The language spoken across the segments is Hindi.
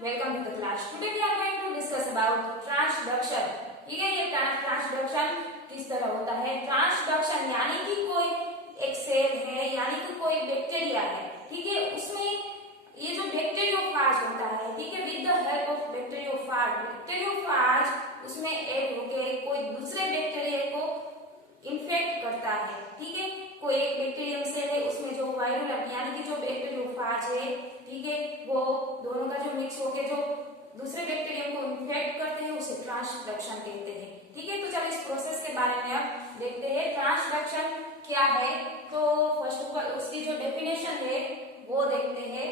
welcome to the class. Today we are going to discuss about transduction. ठीक है, ये ट्रांसडक्शन किस तरह होता है। ट्रांसडक्शन यानी कि कोई एक सेल है यानी कि कोई बैक्टीरिया है, ठीक है, उसमें ये जो बैक्टीरियोफाज होता है, ठीक है, with the help of bacteriophage उसमें ऐड होके कोई दूसरे बैक्टीरिया को इन्फेक्ट करता है। ठीक है, कोई एक बैक्टीरियम सेल है, उसमें जो वायरुलेंट यानी कि जो बैक्टीरियोफाज है, ठीक है, वो दोनों का जो मिक्स होके जो दूसरे बैक्टीरियम को इन्फेक्ट करते हैं उसे ट्रांसडक्शन कहते हैं। ठीक है, तो चलो इस प्रोसेस के बारे में अब देखते हैं ट्रांसडक्शन क्या है। तो फर्स्ट ऑफ ऑल उसकी जो डेफिनेशन है वो देखते हैं।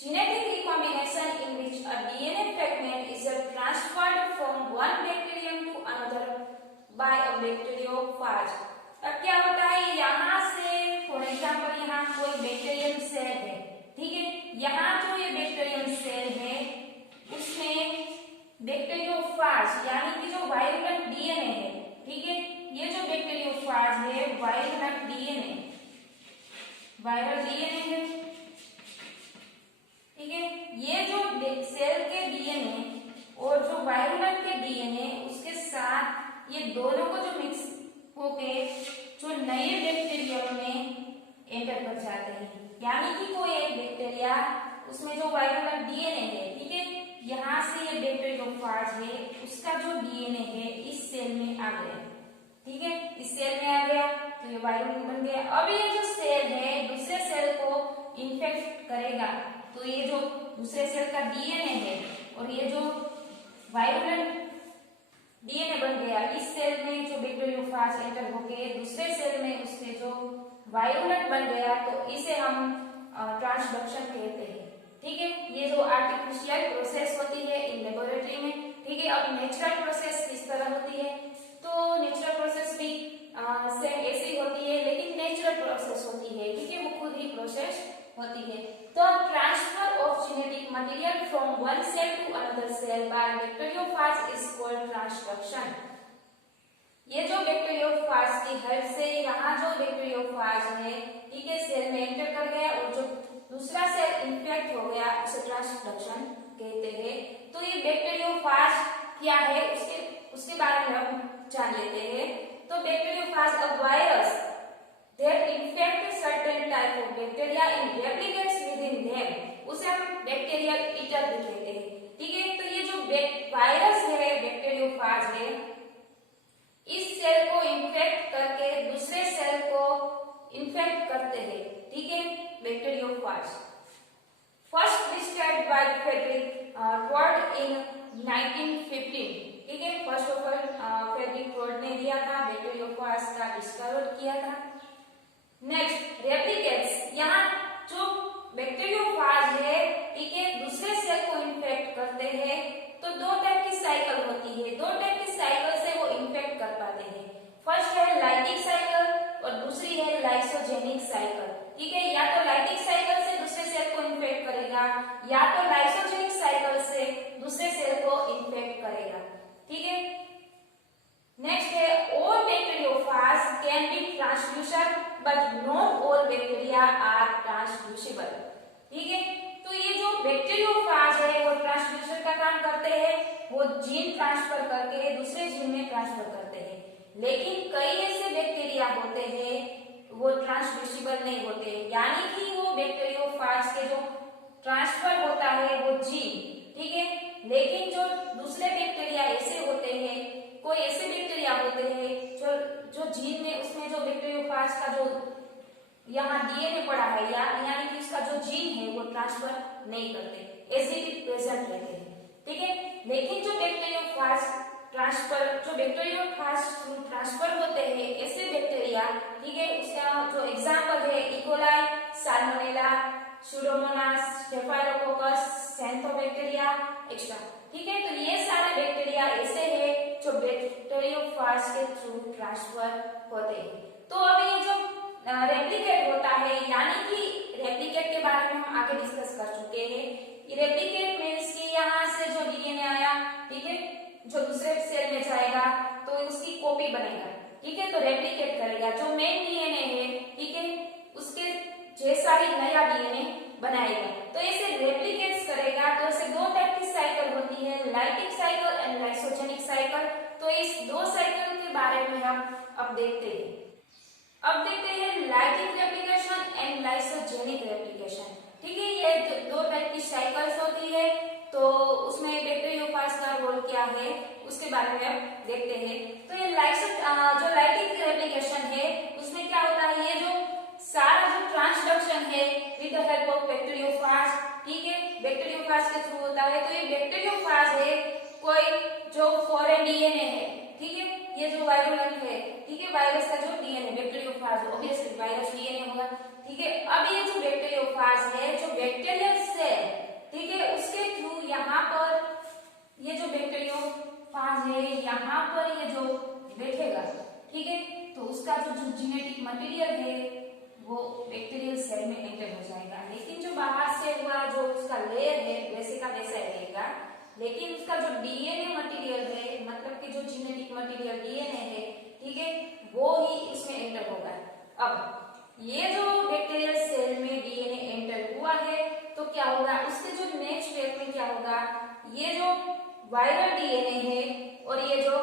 Genetic recombination in which a DNA fragment is transferred from one bacterium to another by a bacteriophage। अब क्या होता है, यहाँ से फॉर एग्जाम्पल यहाँ कोई बैक्टीरियम सेल है, ठीक है, यहाँ जो ये बैक्टीरियम सेल है उसमें बैक्टीरियोफाज यानी कि जो वायरुलेंट डीएनए है, ठीक है, ये जो बैक्टीरियोफाज है वायरुलेंट डीएनए वायरल डीएनए है, ठीक है, ये जो सेल के डीएनए और जो वायरुलेंट के डीएनए उसके साथ ये दोनों को जो मिक्स होके जो नए बैक्टीरियम में एंटर कर जाते हैं। यानी कि कोई एक बैक्टीरिया उसमें जो वायरुलेंट डीएनए है, ठीक है, यहाँ से ये बैक्टीरियोफाज है उसका जो डीएनए है इस सेल में आ गया, ठीक है, इस सेल में आ गया तो ये वायरुलेंट बन गया। अब ये जो सेल है दूसरे सेल को इन्फेक्ट करेगा, तो ये जो दूसरे सेल का डीएनए है और ये जो वायरुलेंट डीएनए बन गया इस सेल में जो बैक्टीरियोफाज एंटर होके दूसरे सेल में उससे जो वायरुलेंट बन गया तो इसे हम ट्रांसडक्शन कहते हैं। ठीक है, ये जो आर्टिफिशियल प्रोसेस होती है इन लेबोरेटरी में, ठीक है। अब नेचुरल प्रोसेस किस तरह होती है, तो नेचुरल प्रोसेस भी सेम ऐसी होती है लेकिन नेचुरल प्रोसेस होती है, ठीक है, वो खुद ही प्रोसेस होती है। तो transfer of genetic material from one cell to another cell by bacteriophage is called transduction. ये जो बैक्टीरियोफाज की हेल्प से यहाँ जो बैक्टीरियोफाज है, ठीक है, सेल में एंटर कर गया और जो दूसरा सेल इन्फेक्ट हो गया उसे ट्रांसडक्शन कहते हैं। तो ये बैक्टीरियोफाज क्या है उसके बारे में हम जान लेते हैं। तो bacteriophage a virus that infect certain type of bacteria and replicates within them, उसे हम बैक्टीरियल ईटर भी कहते हैं। ठीक है, तो ये जो वायरस है बैक्टीरियोफाज है इस सेल को इन्फेक्ट करके दूसरे सेल को इन्फेक्ट करते हैं, ठीक है, bacteriophage. First described by Frederick Twort in 1915, ठीक है, first of all Frederick Twort ने दिया था, बैक्टीरियोफाज का डिस्कवर किया था। नेक्स्ट रेप्लिकेट्स, यहाँ जो बैक्टीरियोफाज है, ठीक है, दूसरे सेल को इन्फेक्ट करते हैं तो दो टाइप की साइकिल होती है, दो टाइप की साइकिल से वो इन्फेक्ट कर पाते हैं। फर्स्ट है लाइटिक साइकिल और दूसरी है लाइसोजेनिक साइकिल। ठीक है, या तो लाइटिक साइकिल से दूसरे सेल को इन्फेक्ट करेगा या तो लाइसोजेनिक साइकिल से दूसरे सेल को इन्फेक्ट करेगा। ठीक है, नेक्स्ट है all bacteriophage can be transducer but not all bacteria are transducible. ठीक है, तो ये जो बैक्टीरियोफाज है वो ट्रांसड्यूसर का काम करते हैं, वो जीन ट्रांसफर करके दूसरे जीन में ट्रांसफर करते हैं, लेकिन कई ऐसे बैक्टीरिया होते हैं वो ट्रांसड्यूसिबल नहीं होते, यानी कि वो बैक्टीरियोफाज के जो ट्रांसफर होता है वो जीन, ठीक है, लेकिन जो दूसरे बैक्टीरिया ऐसे होते हैं, कोई ऐसे बैक्टीरिया होते हैं जो जीन में उसमें जो बैक्टीरियोफाज का जो यहाँ डीएनए पड़ा है यानी कि उसका जो जीन है वो ट्रांसफर नहीं करते, ऐसे ही प्रेजेंट रहते हैं। ठीक है, लेकिन जो बैक्टीरियोफाज थ्रू ट्रांसफर होते हैं ऐसे बैक्टीरिया, ठीक है, उसका जो एग्जांपल है E coli, salmonella, pseudomonas, staphylococcus, xanthobacteria extra. ठीक है, तो ये सारे बैक्टीरिया ऐसे हैं जो बैक्टीरियोफाज के थ्रू ट्रांसफर होते हैं। तो अभी ये जो रेप्लिकेट होता है, यानी कि रेप्लिकेट के बारे में हम आगे डिस्कस कर चुके हैं। रेप्लिकेट मीन्स कि यहाँ से जो डीएनए आया, ठीक है, जो दूसरे सेल में जाएगा तो उसकी कॉपी बनेगा, ठीक है, तो रेप्लिकेट करेगा। जो मेन डीएनए है, ठीक है, उसके जैसा ही नया डीएनए बनाएगा, तो ऐसे रेप्लिकेट्स करेगा। तो ऐसे दो टाइप की है lytic cycle and lysogenic cycle. तो इस दो साइकिल के बारे में हम अब देखते हैं। अब देखते हैं lytic replication and lysogenic replication. ठीक है, ये दो टाइप की साइकिल्स होती है, तो उसमें बैक्टीरियोफाज का रोल क्या है उसके बारे में अब देखते हैं। तो ये जो लाइटिक रेप्लिकेशन है उसमें क्या होता है, ये जो सारा जो ट्रांसडक्शन है with the help of bacteriophage, ठीक है, बैक्टीरियोफाज के थ्रू होता है। तो ये बैक्टीरियोफाज है कोई जो फॉरेन डीएनए है, ठीक है, ये जो वायरुलेंट है, ठीक है, वायरस का जो DNA, bacteriophage obviously virus DNA होगा, ठीक है। अब ये जो बैक्टीरियोफाज है, जो बैक्टीरियल सेल, ठीक है, उसके थ्रू यहाँ पर ये जो बैक्टीरियोफाज है यहाँ पर ये जो बैठेगा, ठीक है, तो उसका जो जेनेटिक मटेरियल है वो बैक्टीरियल सेल में एंटर हो जाएगा। लेकिन जो बाहर से हुआ जो उसका लेयर है वैसे का वैसा रहेगा, लेकिन उसका जो डीएनए मटेरियल है, मतलब कि जो जेनेटिक मटेरियल डीएनए है, ठीक है, वो ही इसमें एंटर होगा। अब ये जो बैक्टीरियल सेल में डीएनए एंटर हुआ है तो क्या होगा, उसके जो नेक्स्ट स्टेप में क्या होगा, ये जो वायरल डीएनए है और ये जो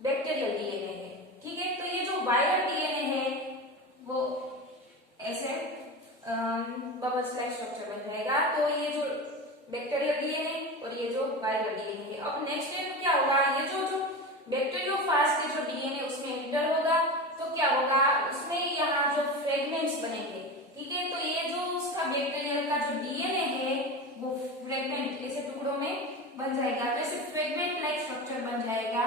बैक्टीरियल डीएनए है, ठीक है, तो ये जो वायरल डीएनए है वो ऐसे बबल्स लाइक स्ट्रक्चर बन जाएगा। तो ये जो बैक्टीरियल डीएनए और ये जो वायरल डीएनए है, अब नेक्स्ट स्टेप क्या होगा, ये जो बैक्टीरियोफाज के जो डीएनए उसमें एंटर होगा तो क्या होगा, उसमें यहाँ जो फ्रेगमेंट्स बनेंगे, ठीक है, तो ये जो उसका बैक्टीरियल का जो डीएनए है वो फ्रेगमेंट ऐसे टुकड़ों में बन जाएगा, तो ऐसे फ्रेगमेंट लाइक स्ट्रक्चर बन जाएगा,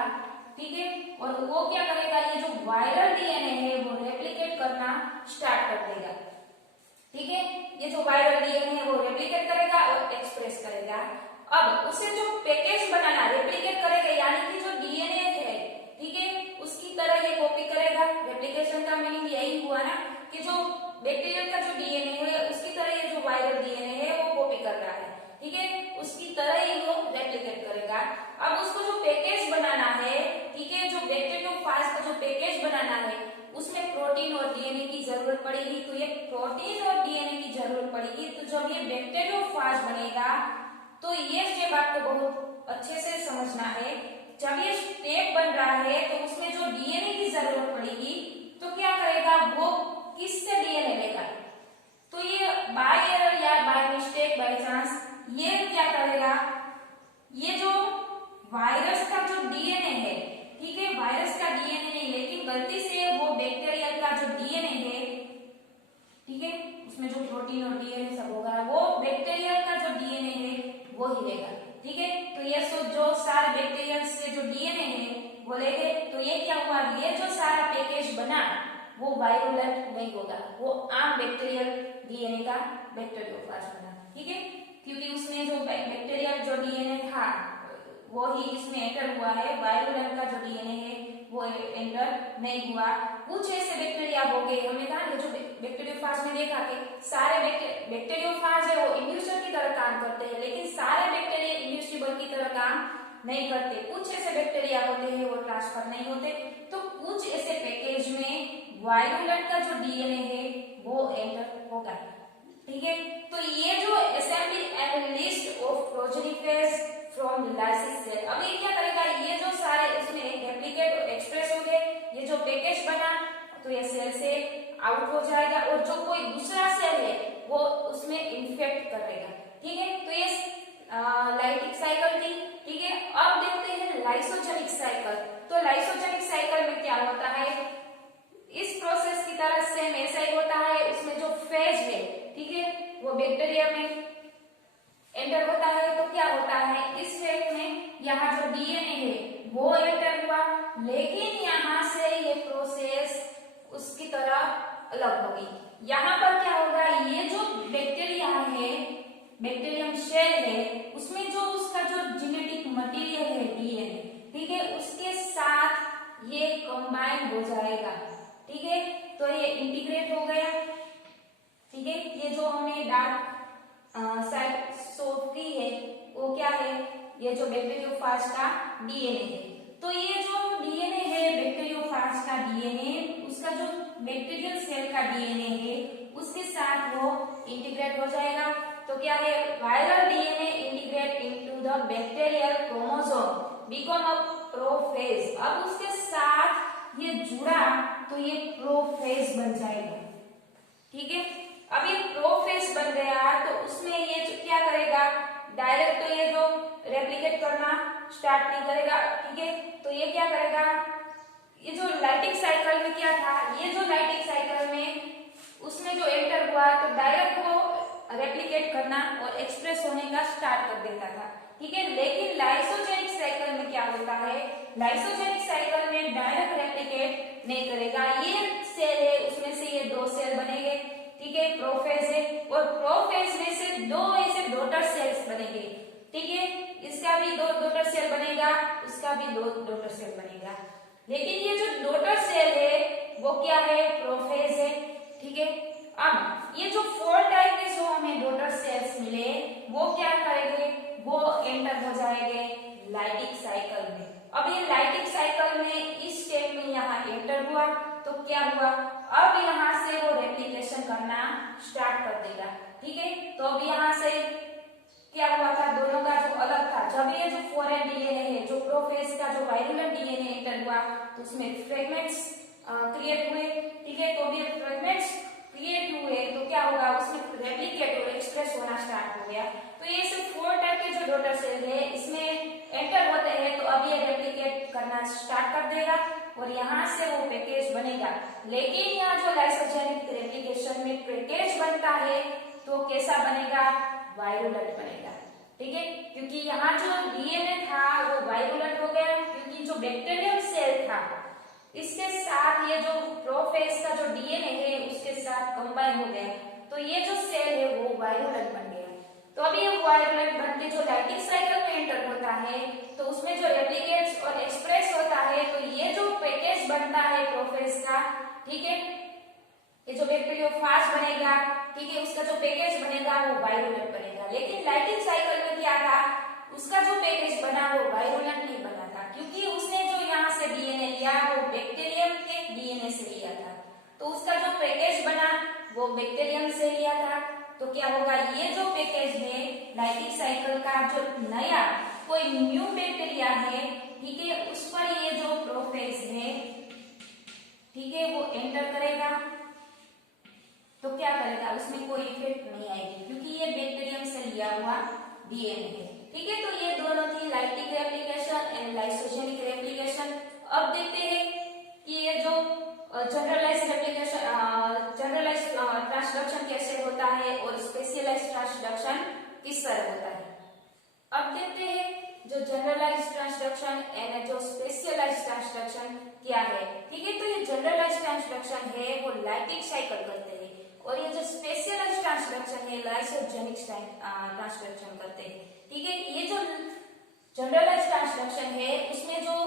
ठीक है, और वो क्या करेगा, ये जो वायरल डीएनए है वो रेप्लिकेट करना स्टार्ट कर देगा, ठीक है, ये जो वायरल डीएनए है वो रेप्लिकेट करेगा और एक्सप्रेस करेगा। अब उसे जो पैकेज बनाना, रेप्लिकेट करेगा यानी कि जो डीएनए है, ठीक है, उसकी तरह ये कॉपी करेगा। रेप्लिकेशन का मीनिंग यही हुआ ना कि जो बैक्टीरियल का जो डीएनए है उसकी तरह ये जो वायरल डीएनए है वो कॉपी कर रहा है, ठीक है, उसकी तरह ही वो रेप्लिकेट करेगा। अब उसको जो पैकेज बनाना है, ठीक है, जो बैक्टीरियोफाज का जो पैकेज बनाना है उसमें प्रोटीन और डीएनए की जरूरत पड़ेगी। तो ये प्रोटीन और डीएनए की जरूरत पड़ेगी, तो जब ये बैक्टीरियोफाज बनेगा तो ये स्टेप आपको बहुत अच्छे से समझना है। जब ये स्टेप बन रहा है तो उसमें जो डीएनए की जरूरत पड़ेगी तो क्या करेगा, वो किससे डीएनए लेगा, तो ये बाय एरर या बाय मिस्टेक बाय चांस ये क्या करेगा, ये जो वायरस का जो डीएनए है, ठीक है, वायरस का डीएनए नहीं लेकिन गलती से वो बैक्टीरियल का जो डीएनए है, ठीक है, उसमें जो प्रोटीन और डीएनए सब होगा वो बैक्टीरियल का जो डीएनए है वो ही लेगा, ठीक है, तो ये जो सारे बैक्टीरियल से जो डीएनए है वो ले गए, तो ये क्या हुआ, ये जो सारा पैकेज बना वो वायरुलेंट नहीं होगा, वो आम बैक्टीरियल डीएनए का बैक्टीरियोफाज बना, ठीक है, क्योंकि उसमें जो बैक्टीरियल जो डीएनए था वो ही इसमें एंटर हुआ है, वायरुलेंट का जो डीएनए है वो एंटर नहीं हुआ। कुछ ऐसे बैक्टीरिया हो गए, हमने कहा जो बैक्टीरियोफाज में देखा कि सारे बैक्टीरियोफाज है वो इंड्यूसर की तरह काम करते हैं, लेकिन सारे बैक्टीरिया इंड्यूसिबल की तरह काम नहीं करते। कुछ ऐसे बैक्टीरिया होते हैं वो ट्रांसफर नहीं होते, तो कुछ ऐसे पैकेज में वायरुलेंट का जो डीएनए है वो एंटर होगा, ठीक है। तो ये जो assembly and list of progeny phage from lysis cell, अब ये क्या करेगा, ये जो सारे इसमें रेप्लिकेट और एक्सप्रेस हो गए, ये जो पैकेज बना तो ये सेल से आउट हो जाएगा और जो कोई दूसरा सेल है वो उसमें इन्फेक्ट करेगा, ठीक है। तो ये लाइटिक साइकिल थी, ठीक है। अब देखते हैं लाइसोजेनिक साइकिल। तो लाइसोजेनिक साइकिल में क्या होता है, इस प्रोसेस की तरह सेम ऐसा ही होता है, उसमें जो फेज है, ठीक है, वो बैक्टीरिया में एंटर होता है। तो क्या होता है, इस फेज में यहाँ जो डीएनए है वो एंटर हुआ, लेकिन यहाँ से ये प्रोसेस उसकी तरह अलग होगी। यहाँ पर क्या होगा, ये जो बैक्टीरिया है, बैक्टीरियम शेल है, उसमें जो उसका जो जेनेटिक मटेरियल है डीएनए, ठीक है, उसके साथ ये कंबाइन हो जाएगा, ठीक है। तो ये इंटीग्रेट हो गया, ठीक है। ये जो हमने डार्क साइड सोप की है वो क्या है, ये जो बैक्टीरियोफाज का डीएनए है। तो ये जो डीएनए है बैक्टीरियोफाज का डीएनए, उसका जो बैक्टीरियल सेल का डीएनए है उसके साथ वो इंटीग्रेट हो जाएगा। तो क्या है, viral DNA integrate into the the bacterial chromosome become a prophase. अब उसके साथ ये जुड़ा तो ये प्रोफेज बन जाएगा। ठीक है, अब ये प्रोफेज बन गया तो उसमें ये जो क्या करेगा, डायरेक्ट तो ये जो रेप्लिकेट करना स्टार्ट नहीं करेगा। ठीक है, तो ये क्या करेगा, ये जो लाइटिंग साइकिल में क्या था, ये जो लाइटिंग साइकिल में उसमें जो एंटर हुआ तो डायरेक्ट वो रेप्लिकेट करना और एक्सप्रेस होने का स्टार्ट कर देता था। ठीक है, लेकिन लाइसोजेनिक साइकिल में क्या होता है, लाइसोजेनिक साइकिल में डायरेक्ट रेप्लिकेट नहीं करेगा। ये सेल है, उसमें से ये दो सेल बनेंगे। ठीक है, प्रोफेज है और प्रोफेज में से दो ऐसे डॉटर सेल्स बनेंगे। ठीक है, इसका भी दो डॉटर सेल बनेगा, उसका भी दो डॉटर सेल बनेगा। लेकिन ये जो डॉटर सेल है वो क्या है, प्रोफेज है। ठीक है, अब ये जो 4 टाइप के जो हमें डॉटर सेल्स मिले वो क्या करेंगे, वो एंटर हो जाएंगे लाइटिंग साइकिल में। अब ये लाइटिंग साइकिल में इस स्टेप में यहाँ एंटर हुआ तो क्या हुआ, अब यहाँ से वो रेप्लिकेशन करना स्टार्ट कर देगा। ठीक है, तो अब यहाँ से क्या हुआ था, दोनों का जो अलग था, जब ये जो फॉरेन डीएनए है, जो प्रोफेज का जो वायरुलेंट डीएनए एंटर हुआ तो उसमें फ्रेगमेंट्स क्रिएट हुए। ठीक है, तो ये फ्रेगमेंट्स क्रिएट हुए तो क्या होगा, उसमें रेप्लिकेट और एक्सप्रेस होना स्टार्ट हो गया। तो ये सिर्फ 4 टाइप के जो डॉटर सेल है इसमें एंटर होते हैं तो अब ये रेप्लिकेट करना स्टार्ट कर देगा और यहाँ से वो पैकेज बनेगा। लेकिन यहाँ जो लाइसोजेनिक रेप्लिकेशन में पैकेज बनता है तो कैसा बनेगा, वायरुलेंट बनेगा। ठीक है, क्योंकि यहाँ जो डीएनए था वो वायरुलेंट हो गया, क्योंकि जो बैक्टीरियल सेल था इसके साथ ये जो प्रोफेज का जो डीएनए है उसके साथ कंबाइन हो गया, तो ये जो सेल है वो वायरुलेंट बन गया। तो अभी ये वायरुलेंट बन के जो लाइटिंग साइकिल में एंटर होता है तो उसमें जो रेप्लिकेट्स और एक्सप्रेस होता है तो ये जो पैकेज बनता है प्रोफेज का, ठीक है, ये जो बैक्टीरियोफाज बनेगा, ठीक है, उसका जो पैकेज बनेगा वो वायरुलेंट बनेगा। लेकिन लाइटिंग साइकिल में क्या था, उसका जो पैकेज बना वो वायरुलेंट नहीं बना था, क्योंकि उसने जो यहाँ से डीएनए लिया वो बैक्टीरियम के डीएनए से लिया था, तो उसका जो पैकेज बना वो बैक्टीरियम से लिया था। तो क्या होगा, ये जो पैकेज है लाइटिंग साइकिल का, जो नया कोई न्यू बैक्टीरिया है, ठीक है, उस पर ये जो प्रोफेज है, ठीक है, वो एंटर करेगा तो क्या करेगा, उसमें कोई इफेक्ट नहीं आएगी क्योंकि ये बैक्टीरियम से लिया हुआ डीएनए है। ठीक है, तो ये दोनों थी lighting replication and lysogenic replication. अब देखते हैं कि ये जो जनरलाइज्ड रेप्लिकेशन, जनरलाइज्ड ट्रांसडक्शन कैसे होता है और स्पेशलाइज्ड ट्रांसडक्शन किस तरह होता है। अब देखते हैं जो जनरलाइज्ड ट्रांसडक्शन एंड जो स्पेशलाइज्ड ट्रांसडक्शन क्या है। ठीक है, तो ये जनरलाइज्ड ट्रांसडक्शन है वो लाइटिंग साइकिल करते हैं और ये जो स्पेशलाइज्ड ट्रांसडक्शन है लाइसोजेनिक ट्रांसडक्शन करते हैं। ठीक है, ये जो जनरलाइज्ड ट्रांसडक्शन है उसमें जो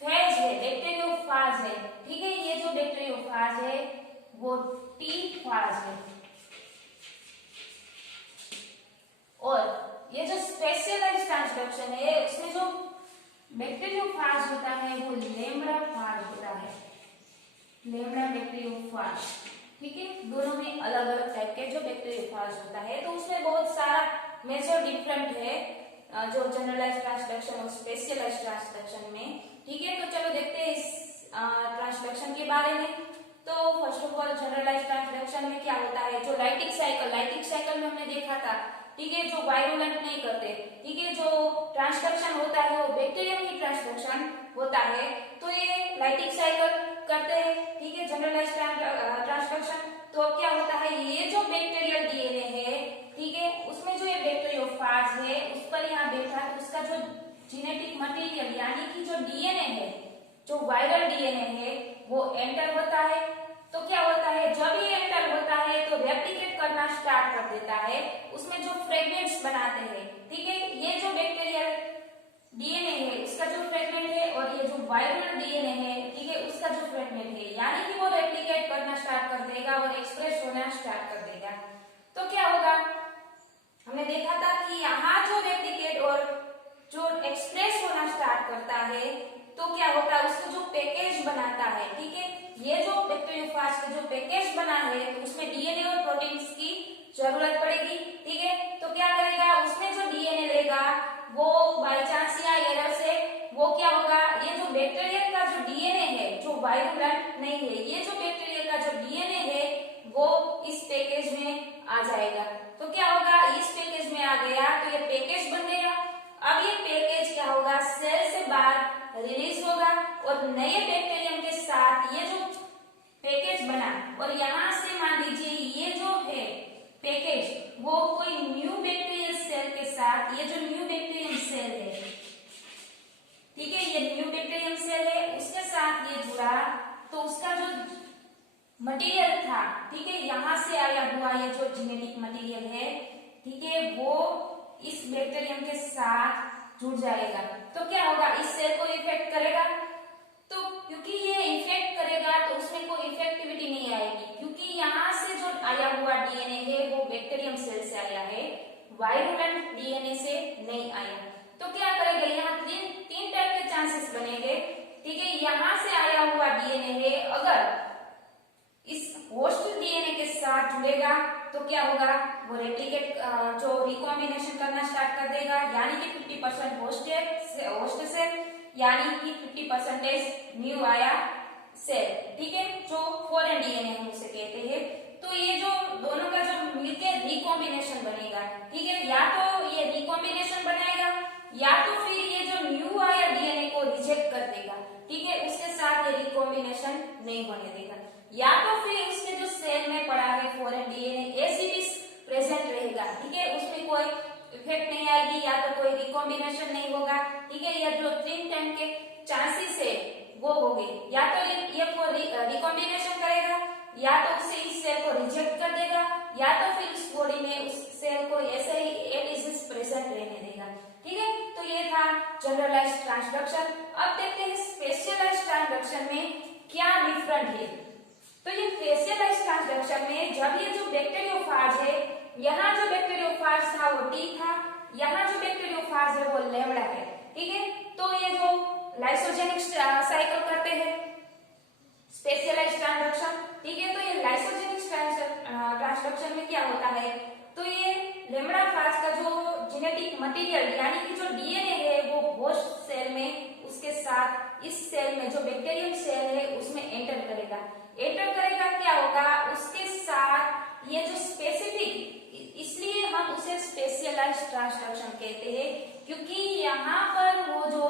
फेज है बैक्टीरियोफाज है, ठीक है, ये जो बैक्टीरियोफाज है वो टी फाज है और ये जो स्पेशलाइज्ड ट्रांसडक्शन है उसमें जो बैक्टीरियोफाज होता है वो लैम्ब्डा फाज होता है, लैम्ब्डा बैक्टीरियोफाज। ठीक है, दोनों में अलग अलग टाइप के जो बैक्टीरियोफाज होता है, तो उसमें बहुत सारा मेजर डिफरेंट है जो जनरलाइज्ड ट्रांसडक्शन और स्पेशलाइज्ड ट्रांसडक्शन में। ठीक है, तो चलो देखते हैं इस ट्रांसडक्शन के बारे में। तो first of all generalised transduction में क्या होता है, जो लाइटिंग साइकिल में हमने देखा था, ठीक है, जो वायरुलेंट नहीं करते, ठीक है, जो ट्रांसडक्शन होता है वो बैक्टीरियम की ट्रांसडक्शन होता है, तो ये लाइटिंग साइकिल करते हैं। ठीक है, जनरलाइज्ड ट्रांसडक्शन। तो अब क्या होता है, ये जो बैक्टीरियल डीएनए है, ठीक है, उसमें जो ये बैक्टीरियोफाज है उस पर यहाँ बैठा है, उसका जो जेनेटिक मटेरियल यानी कि जो डीएनए है, जो वायरल डीएनए है वो एंटर होता है। तो क्या होता है, जब ये एंटर होता है तो रेप्लिकेट करना स्टार्ट कर देता है, उसमें जो फ्रेगमेंट्स बनाते हैं, ठीक है, ये जो बैक्टीरियल डीएनए है उसका जो फ्रेगमेंट है और ये जो वायरल डीएनए है, ठीक है, उसका जो फ्रेगमेंट है, यानी कि वो रेप्लिकेट करना स्टार्ट कर देगा और एक्सप्रेस होना स्टार्ट कर देगा। तो क्या होगा, हमने देखा था कि यहाँ जो रेप्लिकेट और जो एक्सप्रेस होना स्टार्ट करता है तो क्या होता है, उसको जो पैकेज बनाता है, ठीक है, ये जो बैक्टीरियोफाज का जो पैकेज बना है तो उसमें डीएनए और प्रोटीन्स की जरूरत पड़ेगी। ठीक है, तो क्या करेगा, उसमें जो डीएनए लेगा वो वायरुलेंट नहीं है। ये जो बैक्टीरिया का जो डीएनए है वो इस पैकेज में आ जाएगा। तो क्या होगा, इस पैकेज में आ गया तो ये पैकेज बन गया। अब ये पैकेज क्या होगा, सेल से बाहर रिलीज होगा और नए बैक्टीरियम के साथ ये जो पैकेज बना और यहाँ से मान लीजिए ये जो है पैकेज वो कोई न्यू बैक्टीरियल सेल के साथ, ये जो न्यू बैक्टीरियम सेल है, ठीक है, ये न्यू बैक्टीरियम सेल है, उसके साथ ये जुड़ा तो उसका जो मटेरियल था, ठीक है, यहाँ से आया हुआ ये जो जेनेटिक मटेरियल है, ठीक है, वो इस बैक्टीरियम के साथ जुड़ जाएगा। तो क्या होगा, इस सेल को इफेक्ट करेगा। तो क्योंकि ये इफेक्ट करेगा तो उसमें कोई इफेक्टिविटी नहीं आएगी, क्योंकि यहाँ से जो आया हुआ डीएनए है वो बैक्टीरियम सेल से आया है, वायरुलेंट डीएनए से नहीं आया। तो क्या करेगा, यहाँ तीन टाइप के चांसेस बनेंगे, ठीक है। यहाँ से आया हुआ डीएनए है अगर इस होस्ट डीएनए के साथ जुड़ेगा तो क्या होगा, वो रेप्लिकेट जो रिकॉम्बिनेशन करना स्टार्ट कर देगा, यानी कि 50% होस्ट से यानी कि 50% न्यू आया सेल, ठीक है, जो फॉरेन डीएनए हम उसे कहते हैं। तो ये जो दोनों का जो मिलकर रिकॉम्बिनेशन बनेगा, ठीक है, या तो ये रिकॉम्बिनेशन बनाएगा या तो फिर ये जो न्यू आया डीएनए को रिजेक्ट कर देगा, ठीक है, उसके साथ ये रिकॉम्बिनेशन नहीं होने देगा, या तो फिर उसके जो सेल में पड़ा है foreign DNA as it is present रहेगा, ठीक है, उसमें कोई इफेक्ट नहीं आएगी, या तो कोई रिकॉम्बिनेशन नहीं होगा, ठीक है। या जो 3 टाइम के चांसेस है वो होंगे, या तो ये रिकॉम्बिनेशन करेगा, या तो उसे इस सेल को रिजेक्ट कर देगा, या तो फिर उस बॉडी में उस सेल को ऐसे ही एज इट इज प्रेजेंट रहने देगा, ठीक है। तो ये था जनरलाइज्ड ट्रांसडक्शन। अब देखते हैं स्पेशलाइज्ड ट्रांसडक्शन में क्या डिफरेंट है। तो ये स्पेशलाइज्ड ट्रांसडक्शन में जब ये जो बैक्टीरियोफाज है, यहाँ जो बैक्टीरियोफाज था वो टी था, यहाँ जो बैक्टीरियोफाज है वो लेमड़ा है, ठीक है। तो ये जो लाइसोजेनिक साइकिल करते हैं स्पेशलाइज्ड ट्रांसडक्शन, ठीक है, तो ये लाइसोजेनिक ट्रांसडक्शन में क्या होता है, तो ये लेमड़ा फाज का जो जेनेटिक मटेरियल यानी कि जो डीएनए है वो होस्ट सेल में उसके साथ इस सेल में जो बैक्टीरियम सेल है उसमें एंटर करेगा। क्या होगा, उसके साथ ये जो स्पेसिफिक, इसलिए हम उसे स्पेशलाइज्ड ट्रांसडक्शन कहते हैं, क्योंकि यहाँ पर वो जो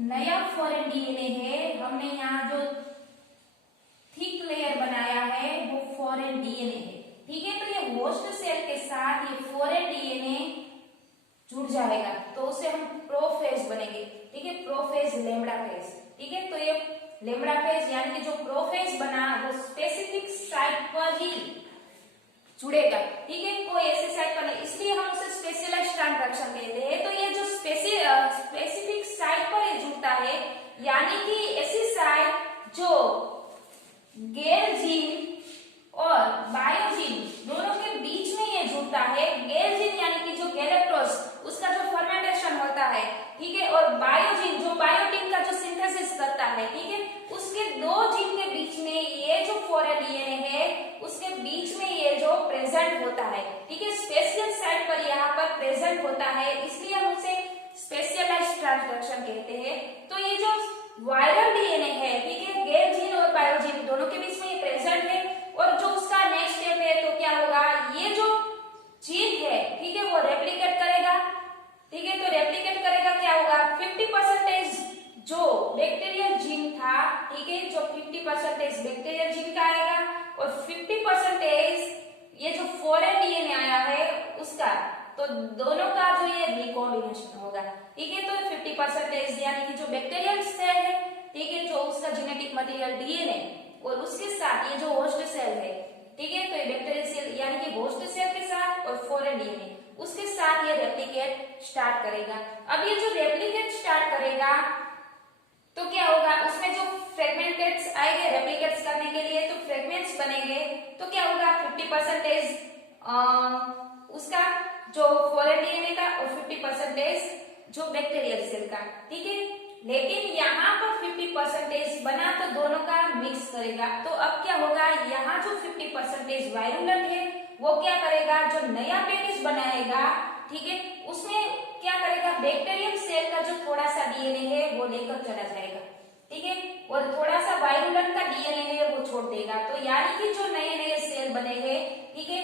नया फॉरेन डीएनए है, हमने यहाँ जो थिक लेयर बनाया है वो फॉरेन डीएनए है, ठीक है। तो ये होस्ट सेल के साथ ये फॉरेन डीएनए जुड़ जाएगा तो उसे हम प्रोफेज बनेंगे, ठीक है, प्रोफेज लेमड़ा फेज, ठीक है। तो ये लेमड़ा फेज यानी कि जो प्रोफेज बना वो स्पेसिफिक साइट पर ही जुड़ेगा, ठीक है, कोई ऐसी साइट पर नहीं, इसलिए हम उसे स्पेशलाइज्ड ट्रांसडक्शन कहते हैं। तो ये जो स्पेसिफिक साइट पर ये जुड़ता है, यानी कि ऐसी साइट जो गैर जीन और बायोजीन दोनों के बीच में ये जुड़ता है। गैर जीन यानी कि जो गैलेक्टोज उसका जो फर्मेंटेशन होता है, ठीक है, और बायोजीन जो बायोटिन का जो सिंथेसिस करता है, ठीक है, उसके दो जीन के बीच में ये जो फॉरेन डीएनए है उसके बीच में ये जो प्रेजेंट होता है, ठीक है, स्पेशल साइट पर यहाँ पर प्रेजेंट होता है, इसलिए हम उसे स्पेशलाइज्ड ट्रांसडक्शन कहते हैं। तो ये जो वायरल डीएनए है, ठीक है, गैर जीन और बायोजीन दोनों के बीच में ये प्रेजेंट है, और जो उसका नेक्स्ट स्टेप है तो क्या होगा, ये जो जीन है, ठीक है, वो रेप्लिकेट करेगा, ठीक है, तो रेप्लिकेट करेगा क्या होगा, 50% जो बैक्टीरियल जीन था, ठीक है, जो 50% बैक्टीरियल जीन का आएगा और 50% ये जो फॉरेन डीएनए आया है उसका, तो दोनों का जो ये रिकॉम्बिनेशन होगा, ठीक है। तो 50% यानी कि जो बैक्टीरियल सेल है, ठीक है, जो उसका जेनेटिक मटेरियल डीएनए और उसके साथ ये जो होस्ट सेल है, ठीक है, तो ये बैक्टीरियल सेल यानी कि होस्ट सेल के साथ और फॉरेन डीएनए उसके साथ ये रेप्लिकेट स्टार्ट करेगा। अब ये जो रेप्लिकेट स्टार्ट करेगा तो क्या होगा, उसमें जो फ्रेगमेंटेड्स आएंगे रेप्लिकेट्स करने के लिए, तो फ्रेगमेंट्स बनेंगे, तो क्या होगा 50% उसका जो फॉरेन डीएनए का और 50% जो बैक्टीरियल सेल का, ठीक है। लेकिन यहाँ पर 50% बना तो दोनों का मिक्स करेगा, तो अब क्या होगा, यहाँ जो 50% वायरुलेंट है वो क्या करेगा, जो नया पैकेज बनाएगा, ठीक है, उसमें क्या करेगा, बैक्टीरियम सेल का जो थोड़ा सा डीएनए है वो लेकर चला जाएगा, ठीक है, और थोड़ा सा वायरुलेंट का डीएनए है वो छोड़ देगा। तो यानी कि जो नए नए सेल बनेंगे, ठीक है,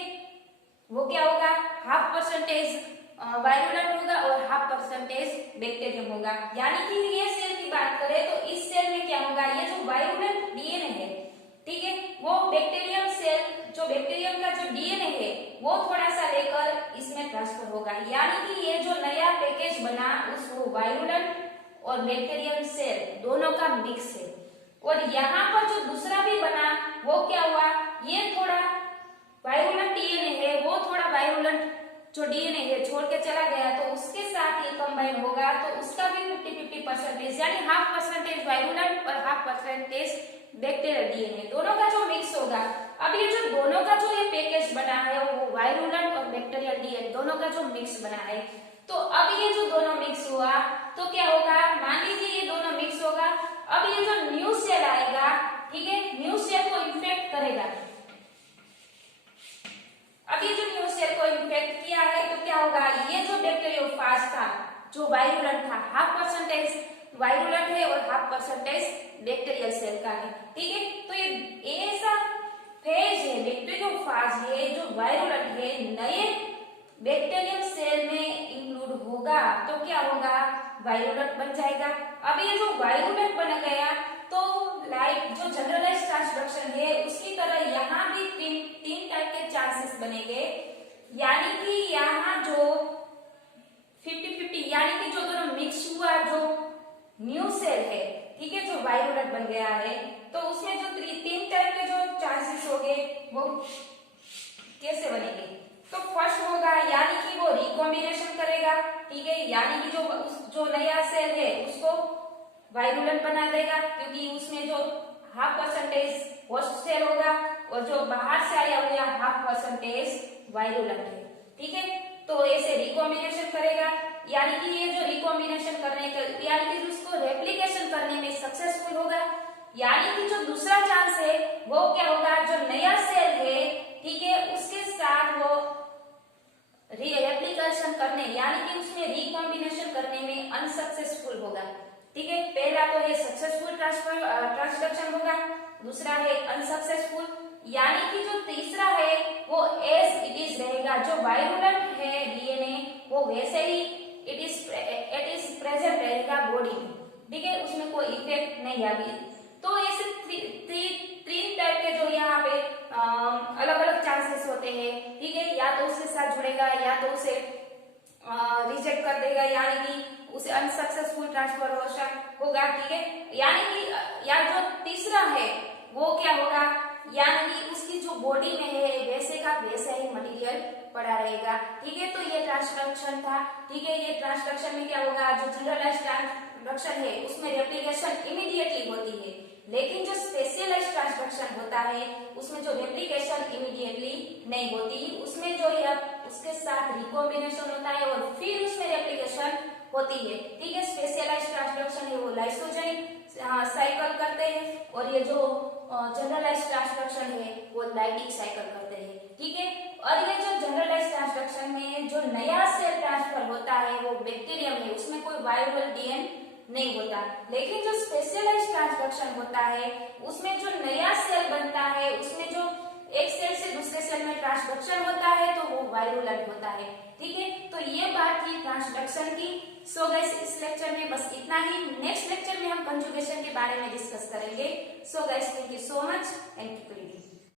वो क्या होगा, 0.5% वायरुलेंट होगा और 0.5% बैक्टीरियम होगा। यानी कि ये सेल की बात करें तो इस सेल में क्या होगा, ये जो वायरुलेंट डीएनए है, ठीक है, वो बैक्टीरियम सेल, जो बैक्टीरियम का जो डीएनए है वो थोड़ा सा लेकर इसमें ट्रांसफर होगा। यानी कि ये जो नया पैकेज बना उस वो वायरुलेंट और बैक्टीरियम सेल दोनों का मिक्स है। और यहाँ पर जो दूसरा भी बना वो क्या हुआ, ये थोड़ा वायरुलेंट डीएनए है, वो थोड़ा वायरुलेंट जो डीएनए है छोड़ के चला गया, तो उसके साथ ये कंबाइन होगा, तो उसका भी 50-50% यानी 0.5% वायरुलेंट और 0.5% बैक्टीरियल डीएनए दोनों का जो मिक्स होगा। अब ये जो दोनों का जो ये पैकेज बना है वो वायरुलेंट और बैक्टीरियल डीएनए दोनों का जो मिक्स बना है। तो अब ये जो दोनों मिक्स हुआ तो क्या होगा, मान लीजिए ये दोनों मिक्स होगा। अब ये जो न्यू सेल आएगा, ठीक है, न्यू सेल को इन्फेक्ट करेगा। अब ये जो न्यू सेल को इन्फेक्ट किया है तो क्या होगा, ये जो बैक्टीरियोफाज था जो वायरुलेंट था, 0.5% वायरुलेंट है और 0.5% बैक्टीरियल सेल का है, ठीक है। तो ये ऐसा फेज है बैक्टीरियोफाज है जो वायरुलेंट है, नए बैक्टीरियल सेल में इंक्लूड होगा तो क्या होगा, वायरुलेंट बन जाएगा। अब ये जो वायरुलेंट बन गया तो लाइक जो जनरलाइज्ड ट्रांसडक्शन है उसकी तरह यहाँ भी तीन टाइप के चांसेस बनेंगे। यानी कि यहाँ जो 50-50 यानी कि जो दोनों मिक्स हुआ जो न्यू सेल है, ठीक है, जो वायरुलेंट बन गया है, तो उसमें जो तीन टाइप के जो चांसेस होंगे वो कैसे बनेंगे। तो फर्स्ट होगा यानी कि वो रिकॉम्बिनेशन करेगा, ठीक है, यानी कि जो नया सेल है उसको वायरुलेंट बना देगा क्योंकि उसमें जो 0.5% होस्ट सेल होगा और जो बाहर से आया हुआ 0.5% वायरुलेंट है, ठीक है। तो ऐसे रिकॉम्बिनेशन करेगा, यानी कि ये जो रिकॉम्बिनेशन करने का यानी कि उसको रेप्लिकेशन करने में सक्सेसफुल होगा। यानी कि जो दूसरा चांस है वो क्या होगा, जो नया सेल है, ठीक है, उसके साथ वो रेप्लिकेशन करने यानी कि उसमें रिकॉम्बिनेशन करने में अनसक्सेसफुल होगा, ठीक है। पहला तो है सक्सेसफुल ट्रांसडक्शन होगा, दूसरा है अनसक्सेसफुल। यानी कि जो तीसरा है वो एज इट इज रहेगा, जो वायरुलेंट है डीएनए वो वैसे ही इट इज प्रेजेंट रहेगा बॉडी में, ठीक है, उसमें कोई इफेक्ट नहीं आएगी। तो ऐसे तीन टाइप के जो यहाँ पे अलग अलग चांसेस होते हैं, ठीक है, या तो उसके साथ जुड़ेगा या तो उसे रिजेक्ट कर देगा, यानी कि उसे अनसक्सेसफुल ट्रांसफॉर्मेशन होगा, ठीक है। यानी कि या जो तीसरा है वो क्या होगा, यानी कि उसकी जो बॉडी में है वैसे का वैसा ही मटेरियल पड़ा रहेगा, ठीक है। तो ये ट्रांसडक्शन था, ठीक है। ये ट्रांसडक्शन में क्या होगा, जो जनरलाइज्ड ट्रांसडक्शन है उसमें रेप्लिकेशन इमीडिएटली होती है, लेकिन जो स्पेशलाइज्ड ट्रांसडक्शन होता है उसमें जो रेप्लिकेशन इमीडिएटली नहीं होती, उसमें जो है उसके साथ रिकॉम्बिनेशन होता है और फिर उसमें रेप्लिकेशन होती है, ठीक है। स्पेशलाइज्ड ट्रांसडक्शन है वो लाइसोजेनिक साइकिल करते हैं और ये जो जनरलाइज्ड ट्रांसडक्शन है वो लाइटिक साइकिल करते हैं, ठीक है। और ये जो जनरलाइज्ड ट्रांसडक्शन में जो नया सेल ट्रांसफर होता है वो बैक्टीरियम है, उसमें कोई वायरल डीएनए नहीं होता। लेकिन जो स्पेशलाइज्ड ट्रांसडक्शन होता है उसमें जो नया सेल बनता है उसमें जो एक सेल से दूसरे सेल में ट्रांसडक्शन होता है तो वो वायरुलेंट होता है, ठीक है। तो ये बात थी ट्रांसडक्शन की। सो गाइस इस लेक्चर में बस इतना ही। नेक्स्ट लेक्चर में हम कंजुगेशन के बारे में डिस्कस करेंगे। So guys thank you so much and keep reading.